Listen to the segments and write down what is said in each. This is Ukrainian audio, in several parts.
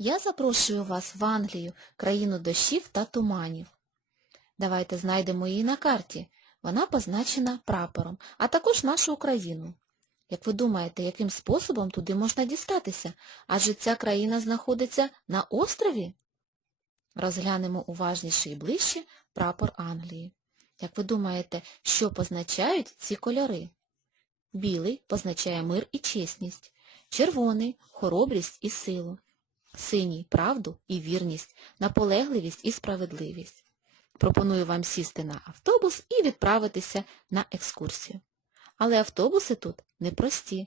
Я запрошую вас в Англію, країну дощів та туманів. Давайте знайдемо її на карті. Вона позначена прапором, а також нашу Україну. Як ви думаєте, яким способом туди можна дістатися? Адже ця країна знаходиться на острові? Розглянемо уважніше і ближче прапор Англії. Як ви думаєте, що позначають ці кольори? Білий позначає мир і чесність, червоний – хоробрість і силу, синій – правду і вірність, наполегливість і справедливість. Пропоную вам сісти на автобус і відправитися на екскурсію. Але автобуси тут не прості,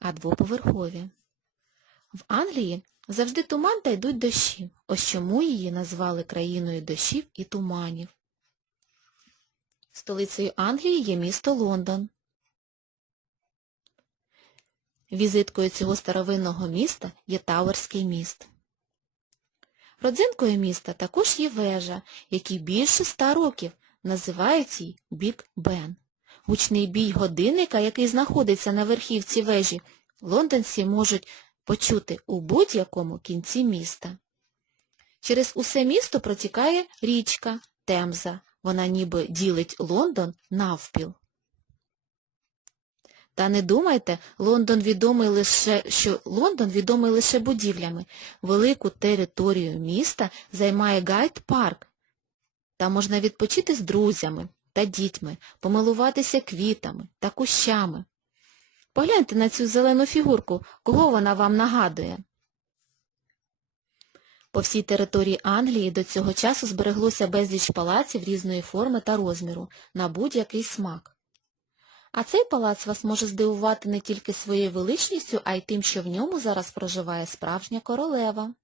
а двоповерхові. В Англії завжди туман та йдуть дощі. Ось чому її назвали країною дощів і туманів. Столицею Англії є місто Лондон. Візиткою цього старовинного міста є Тауерський міст. Родзинкою міста також є вежа, якій більше ста років, називають її Біг Бен. Гучний бій годинника, який знаходиться на верхівці вежі, лондонці можуть почути у будь-якому кінці міста. Через усе місто протікає річка Темза. Вона ніби ділить Лондон навпіл. Та не думайте, Лондон відомий лише, що Лондон відомий лише будівлями. Велику територію міста займає Гайд-парк. Там можна відпочити з друзями та дітьми, помилуватися квітами та кущами. Погляньте на цю зелену фігурку, кого вона вам нагадує. По всій території Англії до цього часу збереглося безліч палаців різної форми та розміру на будь-який смак. А цей палац вас може здивувати не тільки своєю величністю, а й тим, що в ньому зараз проживає справжня королева.